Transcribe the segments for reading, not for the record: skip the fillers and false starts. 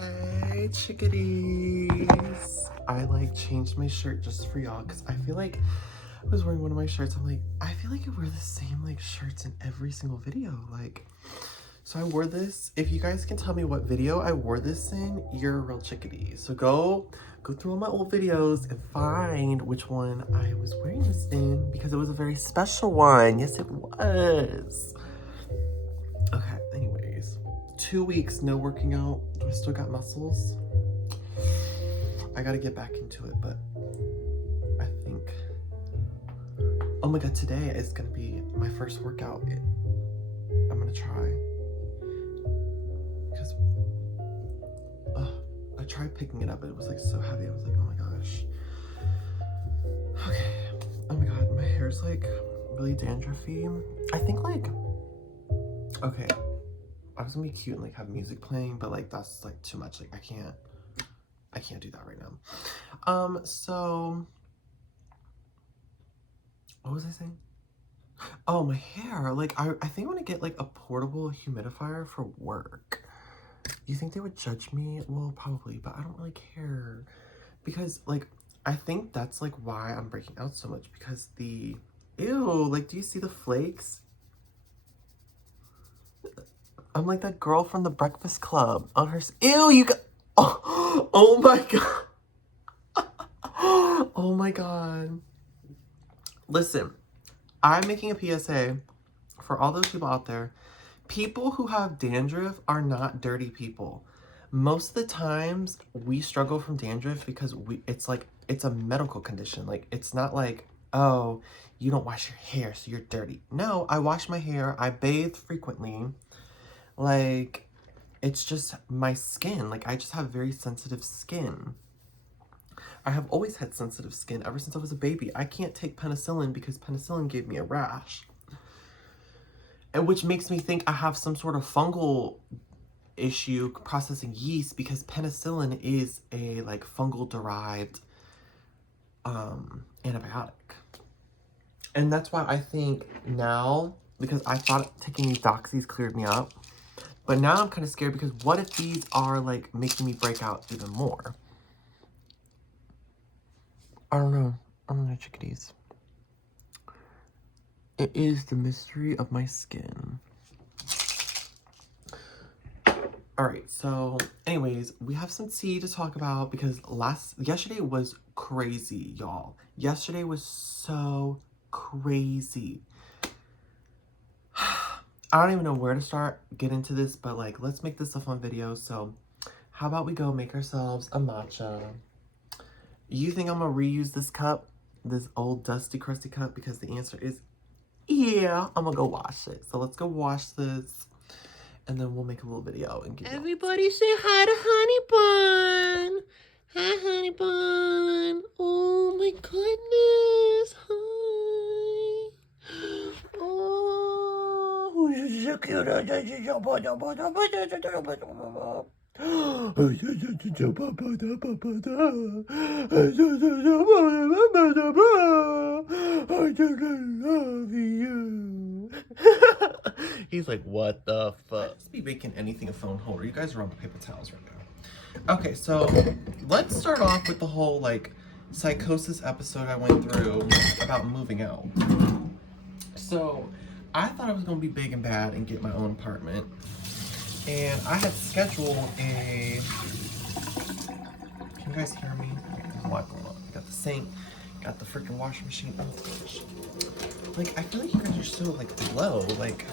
Hey chickadees. I like changed my shirt just for y'all because I feel like I was wearing one of my shirts. I'm like, I feel like I wear the same like shirts in every single video. Like, so I wore this. If you guys can tell me what video I wore this in, you're a real chickadee. So go through all my old videos and find which one I was wearing this in because it was a very special one. Yes, it was. Okay, anyways. 2 weeks, no working out. Do I still got muscles? I gotta get back into it, but I think, oh my god, today is gonna be my first workout. I'm gonna try. Because I tried picking it up, but it was like so heavy. I was like, oh my gosh. Okay. Oh my god, my hair's like really dandruffy. I think like, okay, I was gonna be cute and like have music playing, but like that's like too much. Like I can't do that right now. So what was I saying? Oh, my hair. Like I think I want to get like a portable humidifier for work. You think they would judge me? Well, probably, but I don't really care because like I think that's like why I'm breaking out so much because the ew, like do you see the flakes? I'm like that girl from the Breakfast Club on her ew, you got oh my god. Oh my god. Listen, I'm making a PSA for all those people out there. People who have dandruff are not dirty people. Most of the times we struggle from dandruff because it's like it's a medical condition. Like it's not like, oh, you don't wash your hair so you're dirty. No, I wash my hair, I bathe frequently. Like it's just my skin. Like I just have very sensitive skin. I have always had sensitive skin ever since I was a baby. I can't take penicillin because penicillin gave me a rash. And which makes me think I have some sort of fungal issue processing yeast because penicillin is a like fungal derived antibiotic. And that's why I think now, because I thought taking these doxies cleared me up, but now I'm kind of scared because what if these are like making me break out even more? I don't know. I don't know, chickadees. It is the mystery of my skin. All right, so anyways, we have some tea to talk about because yesterday was crazy, y'all. Yesterday was so crazy. I don't even know where to start, get into this, but like, let's make this a fun video. So how about we go make ourselves a matcha? You think I'm gonna reuse this cup, this old dusty, crusty cup? Because the answer is yeah, I'm gonna go wash it. So let's go wash this. And then we'll make a little video and give everybody say hi to Honey Bun. Hi, Honey Bun. Oh my goodness. Hi. Oh, you're so cute. I love you. He's like, what the fuck? I just be making anything a phone holder. You guys are on the paper towels right now. Okay, so let's start off with the whole like psychosis episode I went through about moving out. So I thought I was gonna be big and bad and get my own apartment. And I had scheduled a, can you guys hear me? There's a lot going on. Got the sink, got the freaking washing machine. Oh gosh. Like, I feel like you guys are so like low, like,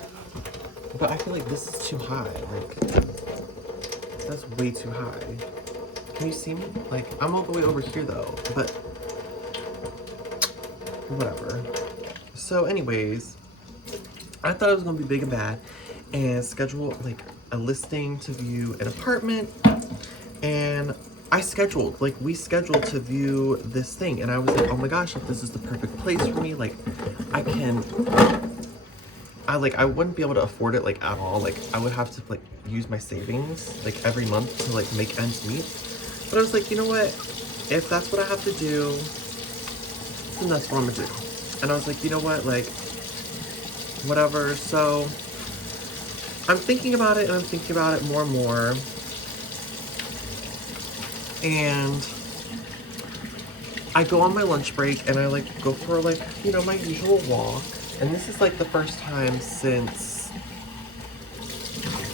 but I feel like this is too high. Like, that's way too high. Can you see me? Like, I'm all the way over here though, but whatever. So anyways, I thought I was gonna be big and bad and schedule like a listing to view an apartment. And we scheduled to view this thing. And I was like, oh my gosh, if this is the perfect place for me, like I wouldn't be able to afford it like at all. Like I would have to like use my savings like every month to like make ends meet. But I was like, you know what? If that's what I have to do, then that's what I'm gonna do. And I was like, you know what? Like, whatever. So I'm thinking about it and I'm thinking about it more and more. And I go on my lunch break and I like go for like, you know, my usual walk. And this is like the first time since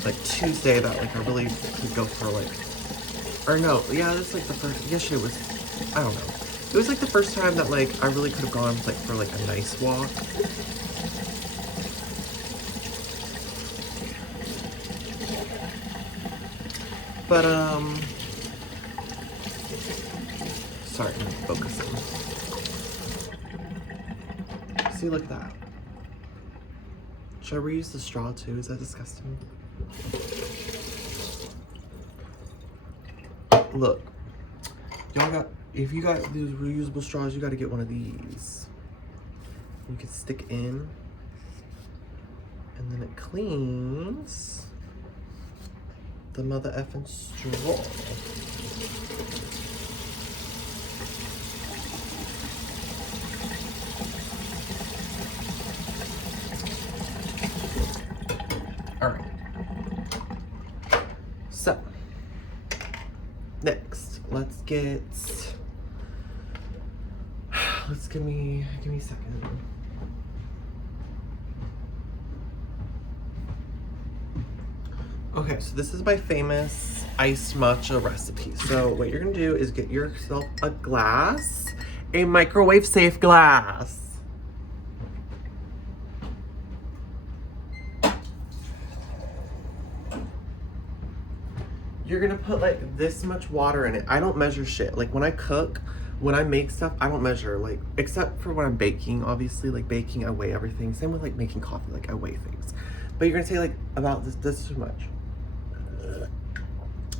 like Tuesday that like I really could go for like, or no, yeah, this is like the first, yesterday was, I don't know. It was like the first time that like I really could have gone like for like a nice walk. But sorry, I'm focusing. See, look at that. Should I reuse the straw too? Is that disgusting? Look, y'all got, if you got these reusable straws, you got to get one of these. You can stick in, and then it cleans the mother effing straw. All right. So next, let's get. Let's give me a second. Okay, so this is my famous iced matcha recipe. So what you're gonna do is get yourself a glass, a microwave safe glass. You're gonna put like this much water in it. I don't measure shit. Like when I cook, when I make stuff, I don't measure, like, except for when I'm baking, obviously. Like baking, I weigh everything. Same with like making coffee, like I weigh things. But you're gonna say like about this too much.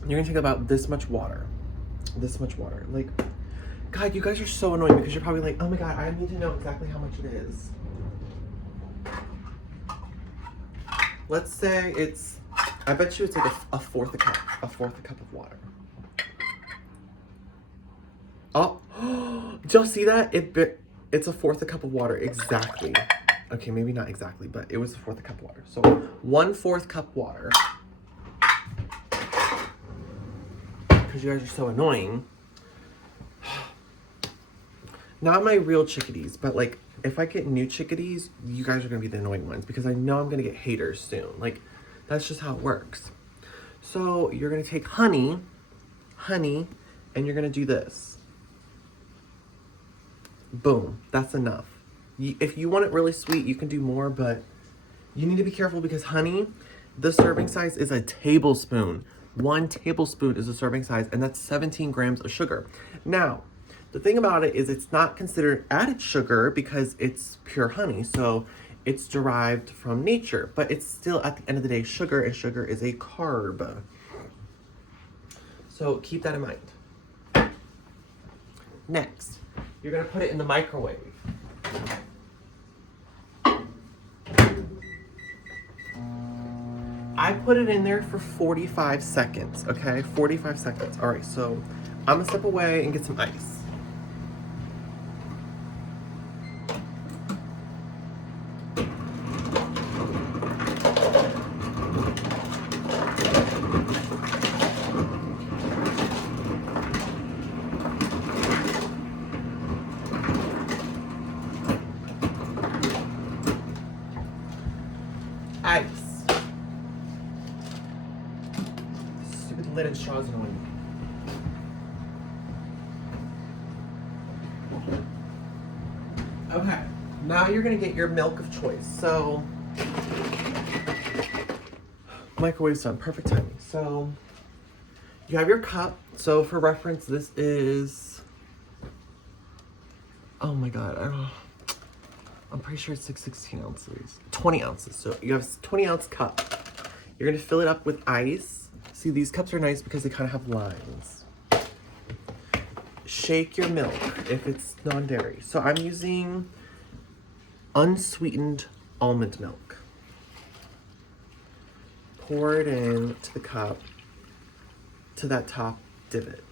You're gonna take about this much water. This much water. Like, God, you guys are so annoying because you're probably like, oh my God, I need to know exactly how much it is. Let's say it's, I bet you it's like a fourth a cup of water. Oh, did y'all see that? It's a fourth a cup of water, exactly. Okay, maybe not exactly, but it was a fourth a cup of water. So 1/4 cup water. Because you guys are so annoying. Not my real chickadees, but like if I get new chickadees, you guys are gonna be the annoying ones because I know I'm gonna get haters soon. Like that's just how it works. So you're gonna take honey, and you're gonna do this. Boom, that's enough. If you want it really sweet, you can do more, but you need to be careful because honey, the serving size is a tablespoon. 1 tablespoon is a serving size, and that's 17 grams of sugar. Now, the thing about it is it's not considered added sugar because it's pure honey, so it's derived from nature, but it's still, at the end of the day, sugar, and sugar is a carb. So keep that in mind. Next, you're gonna put it in the microwave. I put it in there for 45 seconds, okay? 45 seconds. All right, so I'm gonna step away and get some ice. Ice. Stupid lid and straws annoying. Okay, now you're gonna get your milk of choice. So, microwave's done, perfect timing. So, you have your cup. So for reference, this is, oh my God, I'm pretty sure it's like 16 ounces, 20 ounces. So you have a 20-ounce cup. You're gonna fill it up with ice. See, these cups are nice because they kind of have lines. Shake your milk if it's non-dairy. So I'm using unsweetened almond milk. Pour it into the cup to that top divot.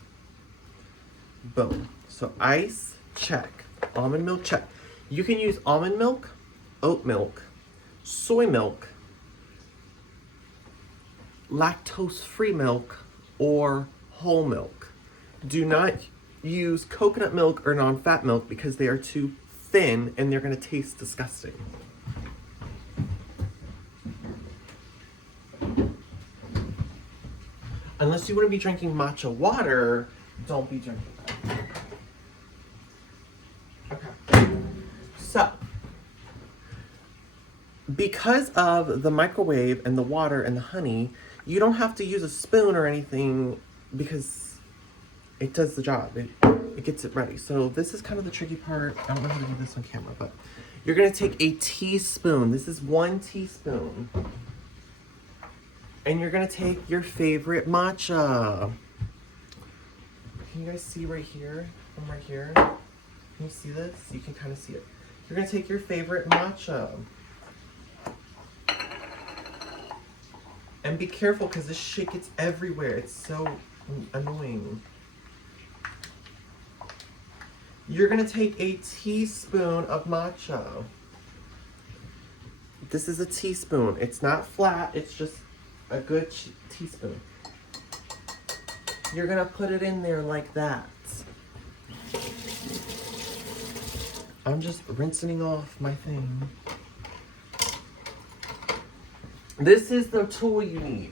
Boom. So ice, check. Almond milk, check. You can use almond milk, oat milk, soy milk, lactose-free milk, or whole milk. Do not use coconut milk or non-fat milk because they are too thin and they're gonna taste disgusting. Unless you want to be drinking matcha water, don't be drinking that. Okay. So, because of the microwave and the water and the honey, you don't have to use a spoon or anything because it does the job. It gets it ready. So this is kind of the tricky part. I don't know how to do this on camera, but you're going to take a teaspoon. This is 1 teaspoon. And you're going to take your favorite matcha. Can you guys see right here? From right here? Can you see this? You can kind of see it. You're going to take your favorite matcha. And be careful because this shit gets everywhere. It's so annoying. You're going to take a teaspoon of matcha. This is a teaspoon. It's not flat. It's just a good teaspoon. You're gonna put it in there like that. I'm just rinsing off my thing. This is the tool you need.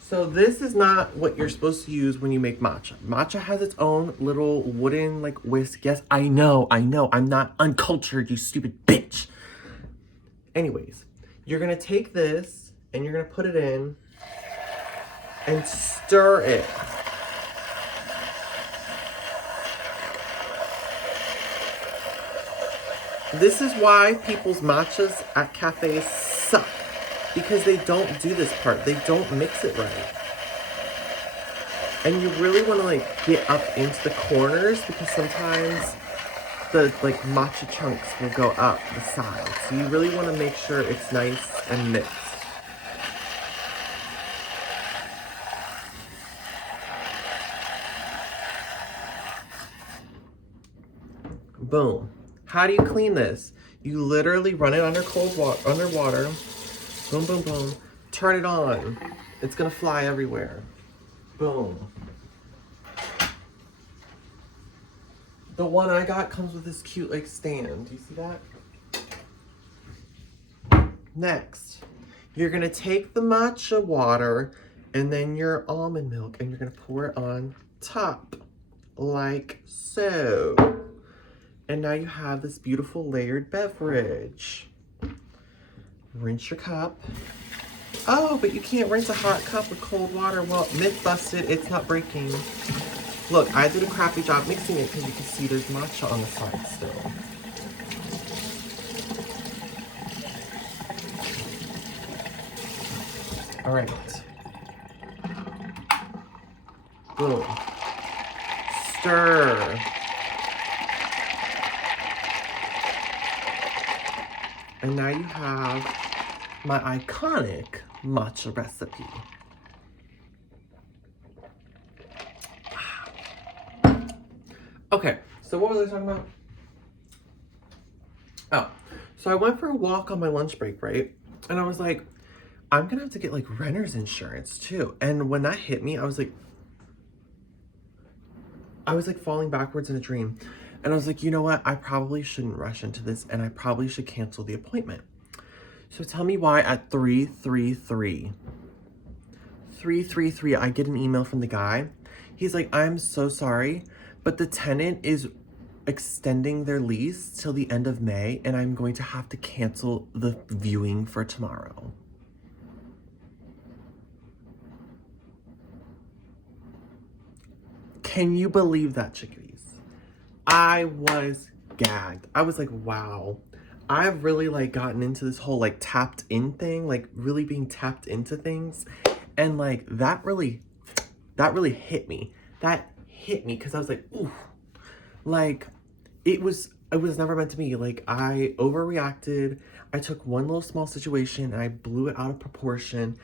So this is not what you're supposed to use when you make matcha. Matcha has its own little wooden like whisk. Yes, I know. I'm not uncultured, you stupid bitch. Anyways, you're gonna take this and you're gonna put it in and stir it. This is why people's matchas at cafes suck. Because they don't do this part. They don't mix it right. And you really want to like get up into the corners because sometimes the like matcha chunks will go up the sides. So you really want to make sure it's nice and mixed. Boom. How do you clean this? You literally run it under underwater. Boom, boom, boom. Turn it on. It's gonna fly everywhere. Boom. The one I got comes with this cute like stand. Do you see that? Next, you're gonna take the matcha water and then your almond milk and you're gonna pour it on top like so. And now you have this beautiful layered beverage. Rinse your cup. Oh, but you can't rinse a hot cup with cold water. Well, myth busted, it's not breaking. Look, I did a crappy job mixing it because you can see there's matcha on the side still. All right. Boom. Stir. And now you have my iconic matcha recipe. Okay, so what was I talking about? Oh, so I went for a walk on my lunch break, right? And I was like, I'm gonna have to get like renter's insurance too. And when that hit me, I was like falling backwards in a dream. And I was like, you know what? I probably shouldn't rush into this and I probably should cancel the appointment. So tell me why at 3:33 I get an email from the guy. He's like, I'm so sorry, but the tenant is extending their lease till the end of May and I'm going to have to cancel the viewing for tomorrow. Can you believe that, chickadees? I was gagged. I was like, wow. I've really like gotten into this whole like tapped in thing, like really being tapped into things. And like that really hit me. That hit me because I was like, ooh. Like it was never meant to be. Like I overreacted. I took one little small situation and I blew it out of proportion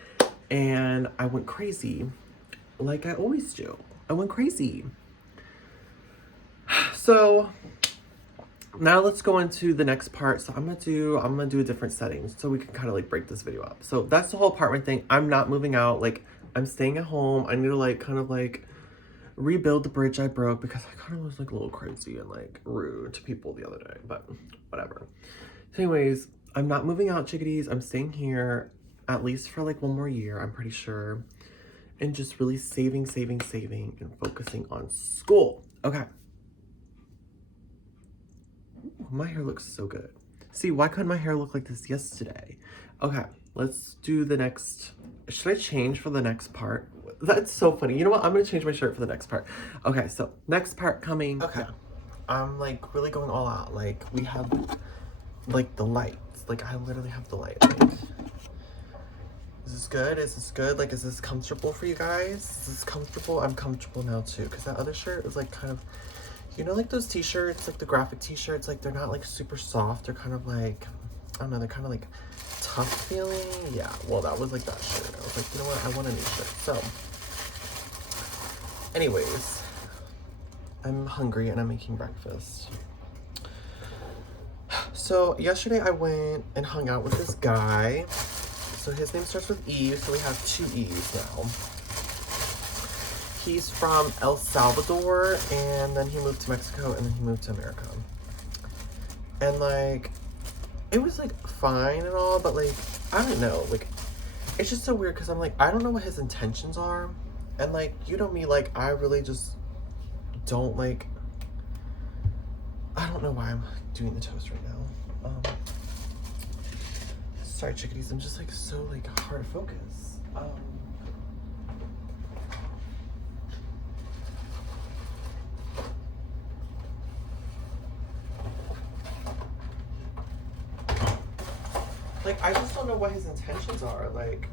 and I went crazy. Like I always do. I went crazy. So now let's go into the next part. So I'm gonna do a different setting so we can kind of like break this video up. So that's the whole apartment thing. I'm not moving out. Like I'm staying at home. I need to like kind of like rebuild the bridge I broke because I kind of was like a little crazy and like rude to people the other day, but whatever. So anyways, I'm not moving out, chickadees. I'm staying here at least for like 1 more year, I'm pretty sure. And just really saving and focusing on school. Okay. Ooh, my hair looks so good. See, why couldn't my hair look like this yesterday? Okay, let's do the next. Should I change for the next part? That's so funny. You know what? I'm gonna change my shirt for the next part. Okay, so next part coming. Okay. I'm like really going all out. Like we have like the lights. Like I literally have the light. Like, is this good? Is this good? Like, is this comfortable for you guys? Is this comfortable? I'm comfortable now too. Because that other shirt is like kind of, you know, like those t-shirts, like the graphic t-shirts, like they're not like super soft. They're kind of like, I don't know, they're kind of like tough feeling. Yeah, well, that was like that shirt. I was like, you know what? I want a new shirt. So, anyways, I'm hungry and I'm making breakfast. So, yesterday I went and hung out with this guy. So his name starts with E, so we have 2 E's now. He's from El Salvador, and then he moved to Mexico, and then he moved to America. And, like, it was, like, fine and all, but, like, I don't know. Like, it's just so weird, because I'm, like, I don't know what his intentions are. And, like, you know me, like, I really just don't, like, I don't know why I'm doing the toast right now. Sorry, chickadees. I'm just like so like hard to focus. Like I just don't know what his intentions are. Like,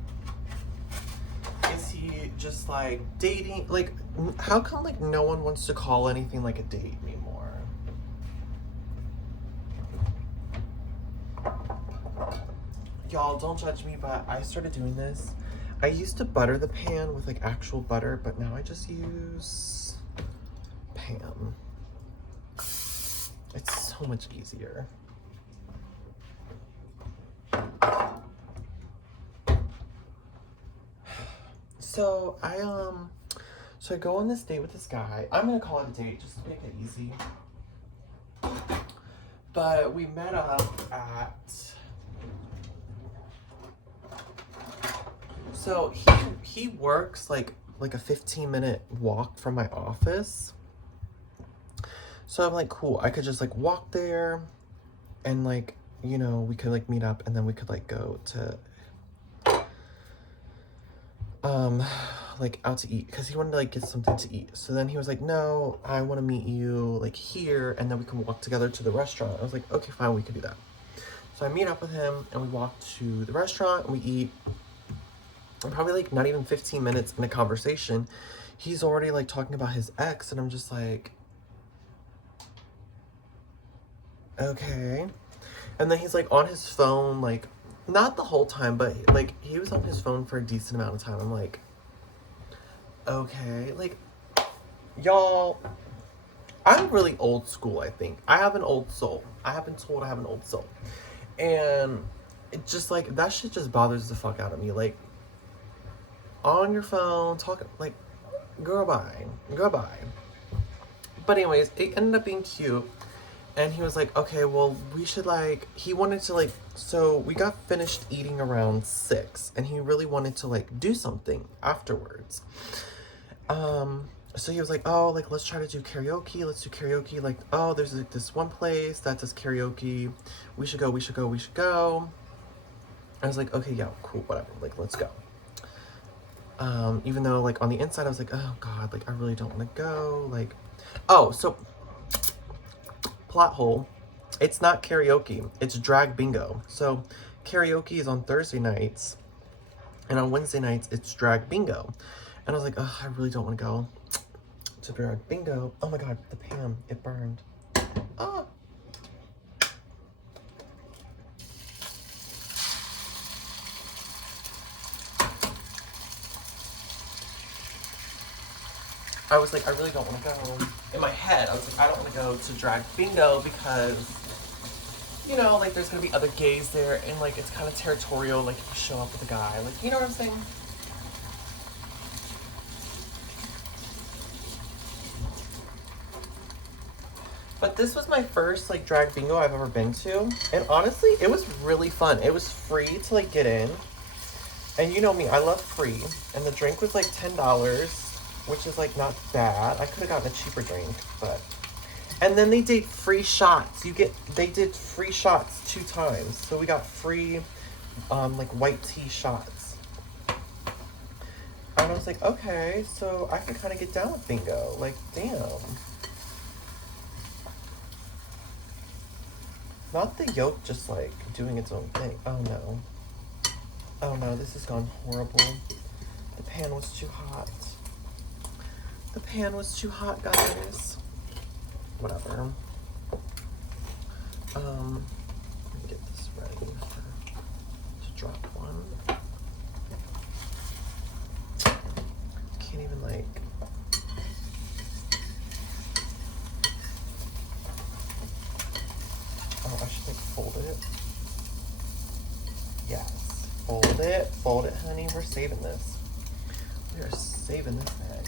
is he just like dating? Like, how come like no one wants to call anything like a date anymore? Y'all, don't judge me, but I started doing this. I used to butter the pan with like actual butter, but now I just use Pam. It's so much easier. So I go on this date with this guy. I'm gonna call it a date just to make it easy. But we met up at. So he works like a 15-minute walk from my office. So I'm like, cool. I could just like walk there, and like, you know, we could like meet up, and then we could like go to like out to eat, because he wanted to like get something to eat. So then he was like, no, I want to meet you like here, and then we can walk together to the restaurant. I was like, okay, fine, we could do that. So I meet up with him, and we walk to the restaurant, and we eat. And probably like not even 15 minutes in a conversation, he's already like talking about his ex, and I'm just like, okay. And then he's like on his phone, like not the whole time, but like he was on his phone for a decent amount of time. I'm like, okay, like y'all, I'm really old school. I think I have an old soul. I have been told I have an old soul, and it just like that shit just bothers the fuck out of me. Like, on your phone, talking, like, girl, bye. But anyways, it ended up being cute. And he was like, okay, well, we should, like, he wanted to, like, so we got finished eating around 6. And he really wanted to, like, do something afterwards. So he was like, oh, like, let's try to do karaoke. Let's do karaoke. Like, oh, there's, like, this one place that does karaoke. We should go. I was like, okay, yeah, cool, whatever. Like, let's go. Even though, like, on the inside, I was like, oh, God, like, I really don't want to go, like, oh, so, plot hole, it's not karaoke, it's drag bingo. So, karaoke is on Thursday nights, and on Wednesday nights, it's drag bingo. And I was like, oh, I really don't want to go to drag bingo. Oh, my God, the pan, it burned. Ah. I was like, I really don't want to go. In my head, I was like, I don't want to go to drag bingo because, you know, like, there's going to be other gays there, and, like, it's kind of territorial, like, if you show up with a guy. Like, you know what I'm saying? But this was my first like drag bingo I've ever been to. And honestly, it was really fun. It was free to like get in. And you know me, I love free. And the drink was like $10, which is like not bad. I could have gotten a cheaper drink, but. And then they did free shots. They did free shots 2 times. So we got free like white tea shots. And I was like, okay, so I can kind of get down with bingo. Like, damn. Not the yolk just like doing its own thing. Oh no. Oh no, this has gone horrible. The pan was too hot. The pan was too hot, guys. Whatever. Let me get this ready to drop one. Can't even like. Oh, I should like fold it. Yes. Fold it, honey. We're saving this. We are saving this bag.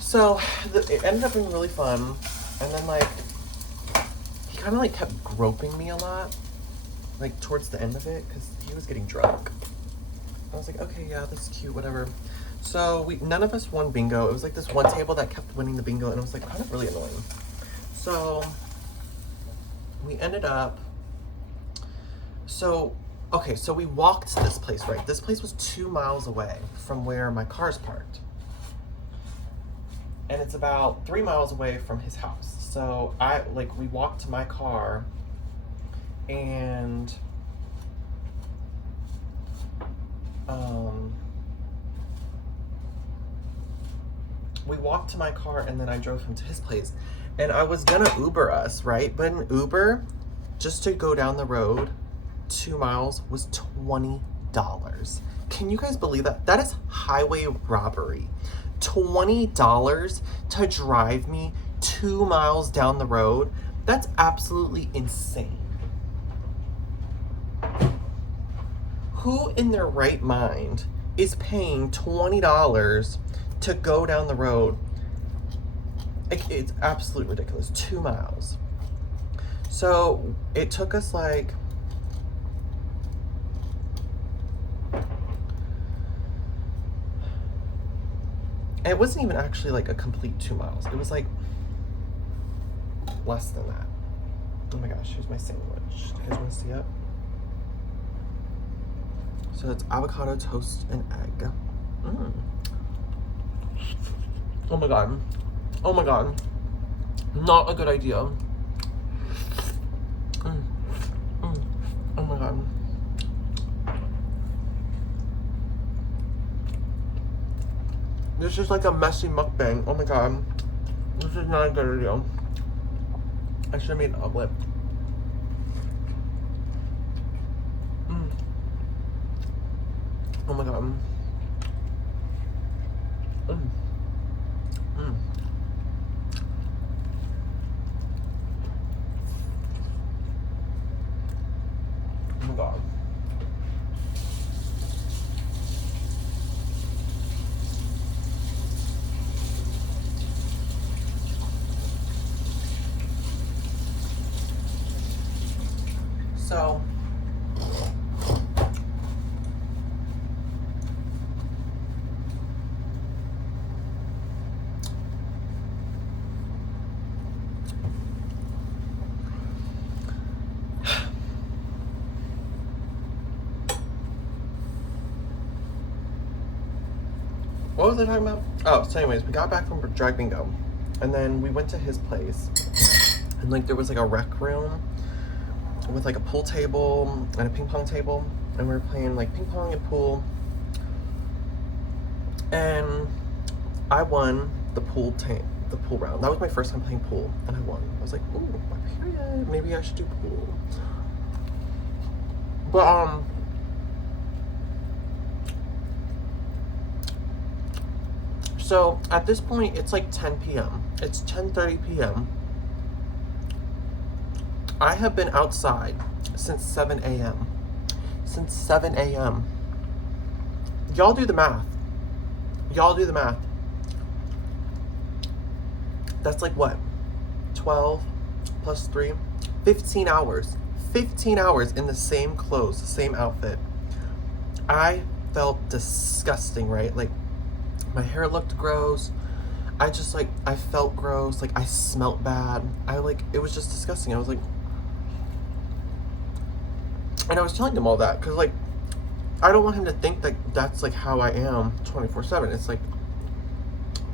So it ended up being really fun. And then like, he kind of like kept groping me a lot, like towards the end of it, because he was getting drunk. I was like, okay, yeah, this is cute, whatever. So none of us won bingo. It was like this one table that kept winning the bingo, and it was like kind of really annoying. So we ended up, okay, so we walked to this place, right? This place was 2 miles away from where my car's parked. And it's about 3 miles away from his house. So we walked to my car, and we walked to my car, and then I drove him to his place. And I was gonna Uber us, right? But an Uber, just to go down the road 2 miles, was $20. Can you guys believe that? That is highway robbery. $20 to drive me 2 miles down the road? That's absolutely insane. Who in their right mind is paying $20 to go down the road? It's absolutely ridiculous. 2 miles. So it took us like, it wasn't even actually like a complete 2 miles. It was like less than that. Oh my gosh, here's my sandwich. Do you guys want to see it? So it's avocado toast and egg. Oh my god. Oh my god. Not a good idea. Oh my god. This is like a messy mukbang. Oh my god. This is not a good idea. I should have made an omelet. Oh my god. Oh my god. So what was I talking about? Oh, so anyways, we got back from drag bingo, and then we went to his place, and like there was like a rec room with like a pool table and a ping pong table, and we were playing like ping pong and pool, and I won the pool round. That was my first time playing pool, and I won. I was like, ooh, my period, maybe I should do pool. But so at this point it's like 10 p.m. It's 10:30 p.m. I have been outside since 7 a.m. Since 7 a.m. Y'all do the math. Y'all do the math. That's like what? 12 plus 3? 15 hours. 15 hours in the same clothes, the same outfit. I felt disgusting, right? Like, my hair looked gross. I felt gross. Like, I smelt bad. It was just disgusting. I was like, and I was telling him all that because, like, I don't want him to think that that's, like, how I am 24/7. It's like,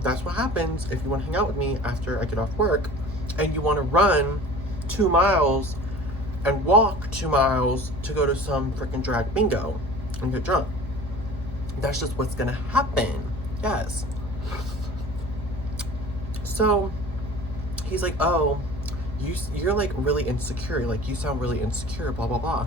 that's what happens if you want to hang out with me after I get off work and you want to run 2 miles and walk 2 miles to go to some freaking drag bingo and get drunk. That's just what's gonna happen. Yes. So he's like, oh, you're like really insecure. Like, you sound really insecure, blah, blah, blah.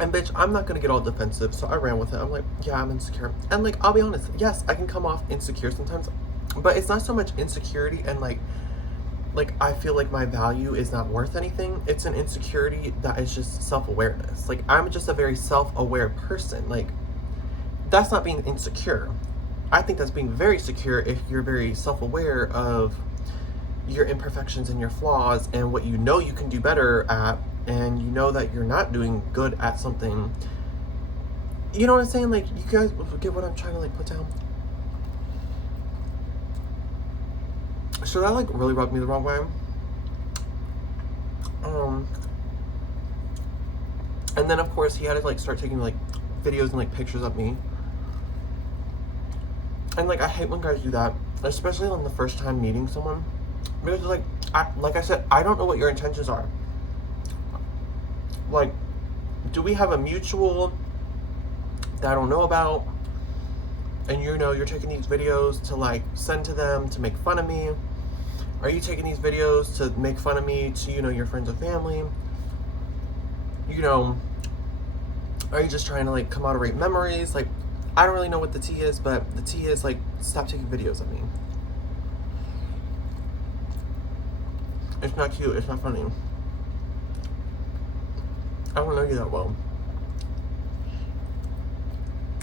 And bitch, I'm not gonna get all defensive, so I ran with it. I'm like, yeah, I'm insecure. And like, I'll be honest, yes, I can come off insecure sometimes, but it's not so much insecurity and like I feel like my value is not worth anything. It's an insecurity that is just self-awareness. Like, I'm just a very self-aware person. Like, that's not being insecure. I think that's being very secure if you're very self-aware of your imperfections and your flaws and what you know you can do better at, and you know that you're not doing good at something. You know what I'm saying? Like, you guys get what I'm trying to like put down? So that like really rubbed me the wrong way. And then of course he had to like start taking like videos and like pictures of me. And like, I hate when guys do that, especially on the first time meeting someone, because like I said, I don't know what your intentions are. Like, do we have a mutual that I don't know about? And you know, you're taking these videos to like send to them to make fun of me? Are you taking these videos to make fun of me to, you know, your friends and family? You know, are you just trying to like commemorate memories? Like, I don't really know what the tea is, but the tea is like, stop taking videos of me. It's not cute, it's not funny. I don't know you that well.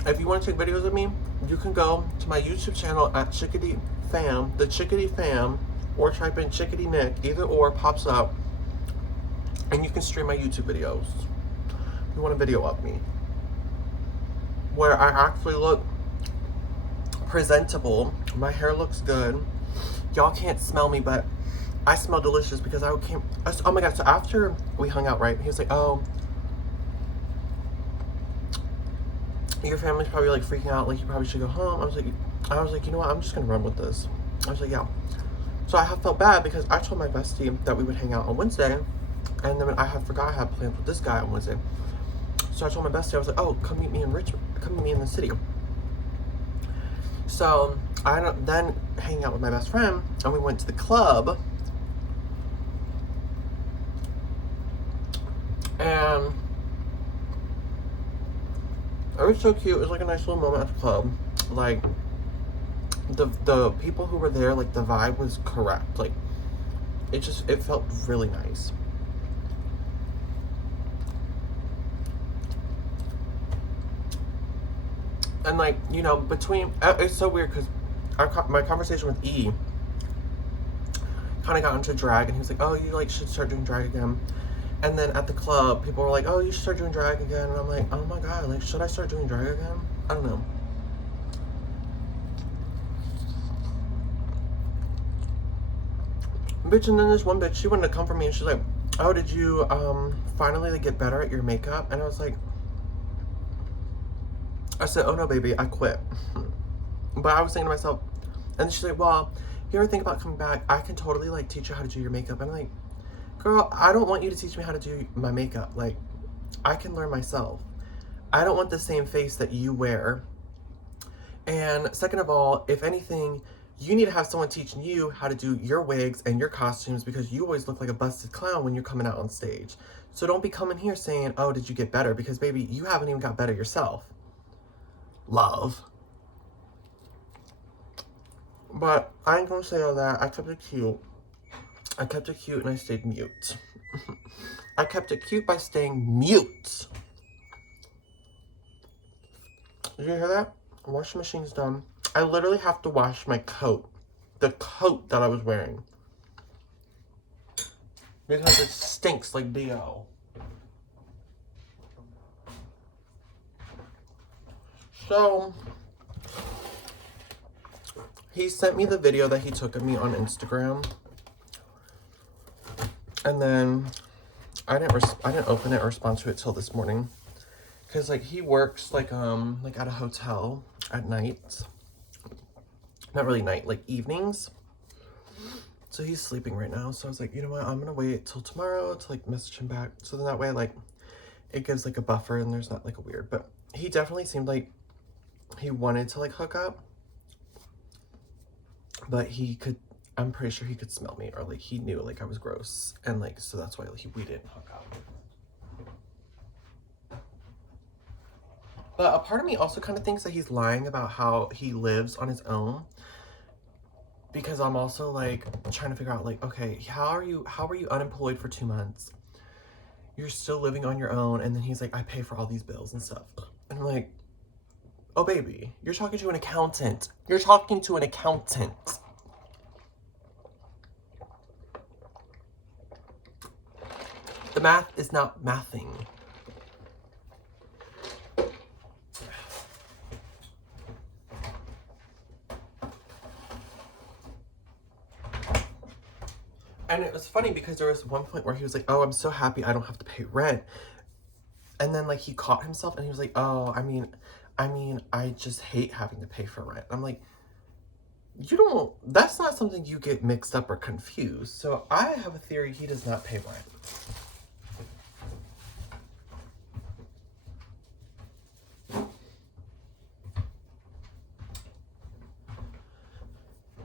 If you want to take videos of me, you can go to my YouTube channel at Chickadee Fam, the Chickadee Fam, or type in Chickadee Nick, either or pops up, and you can stream my YouTube videos. If you want a video of me where I actually look presentable, my hair looks good. Y'all can't smell me, but I smell delicious because oh my god, so after we hung out, right, he was like, oh, your family's probably like freaking out, like you probably should go home. I was like, you know what, I'm just gonna run with this. I was like, yeah. So I have felt bad because I told my bestie that we would hang out on Wednesday, and then I forgot I had plans with this guy on Wednesday. So I told my bestie, I was like, oh, come meet me in Richmond, come meet me in the city. So I then hanging out with my best friend, and we went to the club, and it was so cute. It was like a nice little moment at the club. Like, the people who were there, like, the vibe was correct. Like, it felt really nice. And like, you know, between, it's so weird because my conversation with E kind of got into drag, and he was like, oh, you like should start doing drag again. And then at the club, people were like, oh, you should start doing drag again. And I'm like, oh my god, like, should I start doing drag again? I don't know. Bitch, and then this one bitch, she wanted to come for me, and she's like, oh, did you finally like, get better at your makeup? And I was like, I said, oh no, baby, I quit. But I was thinking to myself, and she's like, well, if you ever think about coming back, I can totally like teach you how to do your makeup. And I'm like, girl, I don't want you to teach me how to do my makeup. Like, I can learn myself. I don't want the same face that you wear. And second of all, if anything, you need to have someone teaching you how to do your wigs and your costumes, because you always look like a busted clown when you're coming out on stage. So don't be coming here saying, oh, did you get better? Because baby, you haven't even got better yourself. Love. But I ain't gonna say all that. I kept it cute. I kept it cute and I stayed mute. I kept it cute by staying mute. Did you hear that? Washing machine's done. I literally have to wash my coat the coat that I was wearing. Because it stinks like D.O. So, he sent me the video that he took of me on Instagram. And then I didn't open it or respond to it till this morning. Cause like he works like at a hotel at night. Not really night, like evenings. So he's sleeping right now. So I was like, you know what, I'm gonna wait till tomorrow to like message him back. So then that way like it gives like a buffer and there's not like a weird, but he definitely seemed like he wanted to like hook up. But he could, I'm pretty sure he could smell me, or like he knew like I was gross. And like, so that's why like, we didn't hook up. But a part of me also kind of thinks that he's lying about how he lives on his own. Because I'm also like trying to figure out like, okay, how were you unemployed for 2 months? You're still living on your own. And then he's like, I pay for all these bills and stuff. And I'm like, oh baby, you're talking to an accountant. You're talking to an accountant. The math is not mathing. And it was funny because there was one point where he was like, oh, I'm so happy I don't have to pay rent. And then like he caught himself and he was like, oh, I mean, I just hate having to pay for rent. I'm like, that's not something you get mixed up or confused. So I have a theory he does not pay rent.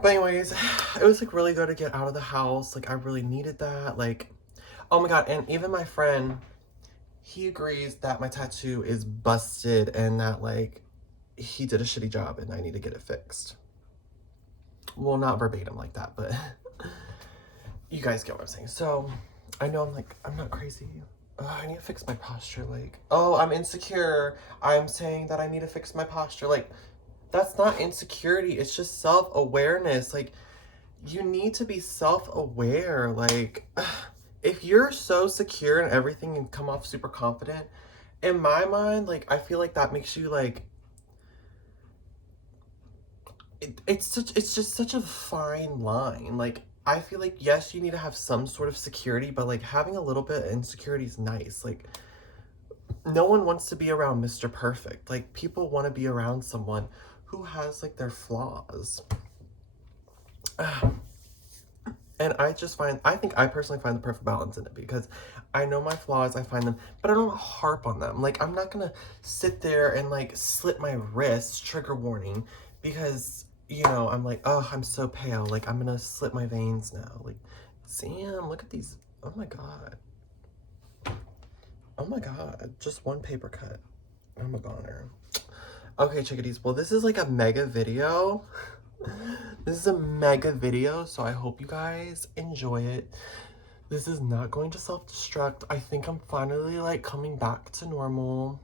But anyways, it was like really good to get out of the house. Like I really needed that. Like, oh my God. And even my friend, he agrees that my tattoo is busted and that like he did a shitty job and I need to get it fixed. Well, not verbatim like that, but you guys get what I'm saying. So I know I'm not crazy. I need to fix my posture. Like, oh, I'm insecure. I'm saying that I need to fix my posture. Like, that's not insecurity. It's just self-awareness. Like, you need to be self-aware. Like, if you're so secure in everything and come off super confident, in my mind, like, I feel like that makes you, like, it's just such a fine line. Like, I feel like, yes, you need to have some sort of security, but, like, having a little bit of insecurity is nice. Like, no one wants to be around Mr. Perfect. Like, people want to be around someone who has, like, their flaws. And I think I personally find the perfect balance in it because I know my flaws, I find them, but I don't harp on them. Like, I'm not gonna sit there and, like, slit my wrist, trigger warning, because, you know, I'm like, oh, I'm so pale. Like, I'm gonna slit my veins now. Like, Sam, look at these. Oh my God. Oh my God. Just one paper cut. I'm a goner. Okay, chickadees. Well, this is like a mega video. This is a mega video, so I hope you guys enjoy it. This is not going to self-destruct. I think I'm finally like coming back to normal.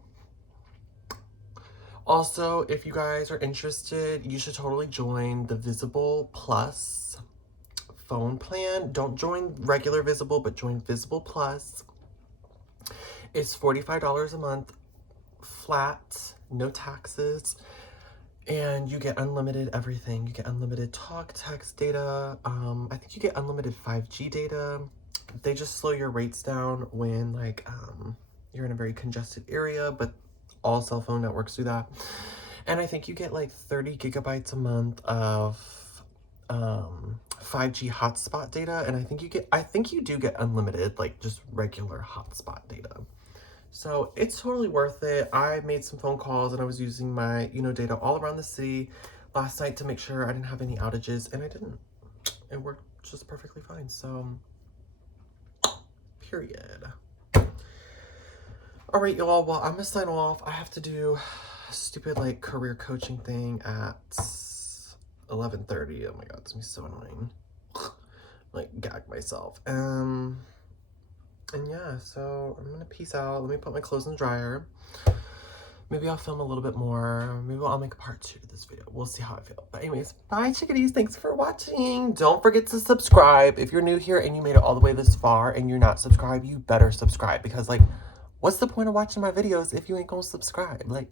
Also, if you guys are interested, you should totally join the Visible Plus phone plan. Don't join regular Visible, but join Visible Plus. It's $45 a month, flat, no taxes. And you get unlimited everything. You get unlimited talk, text, data. I think you get unlimited 5G data. They just slow your rates down when like you're in a very congested area, but all cell phone networks do that. And I think you get like 30 gigabytes a month of 5G hotspot data. And I think you do get unlimited, like just regular hotspot data. So it's totally worth it. I made some phone calls and I was using my, data all around the city last night to make sure I didn't have any outages, and I didn't. It worked just perfectly fine. So, period. All right, y'all. Well, I'm gonna sign off. I have to do a stupid like career coaching thing at 11:30. Oh my God, it's gonna be so annoying. Like gag myself. And yeah, so I'm gonna peace out. Let me put my clothes in the dryer. Maybe I'll film a little bit more. Maybe I'll make a part 2 to this video. We'll see how I feel. But anyways, bye chickadees. Thanks for watching. Don't forget to subscribe. If you're new here and you made it all the way this far and you're not subscribed, you better subscribe. Because, like, what's the point of watching my videos if you ain't gonna subscribe? Like,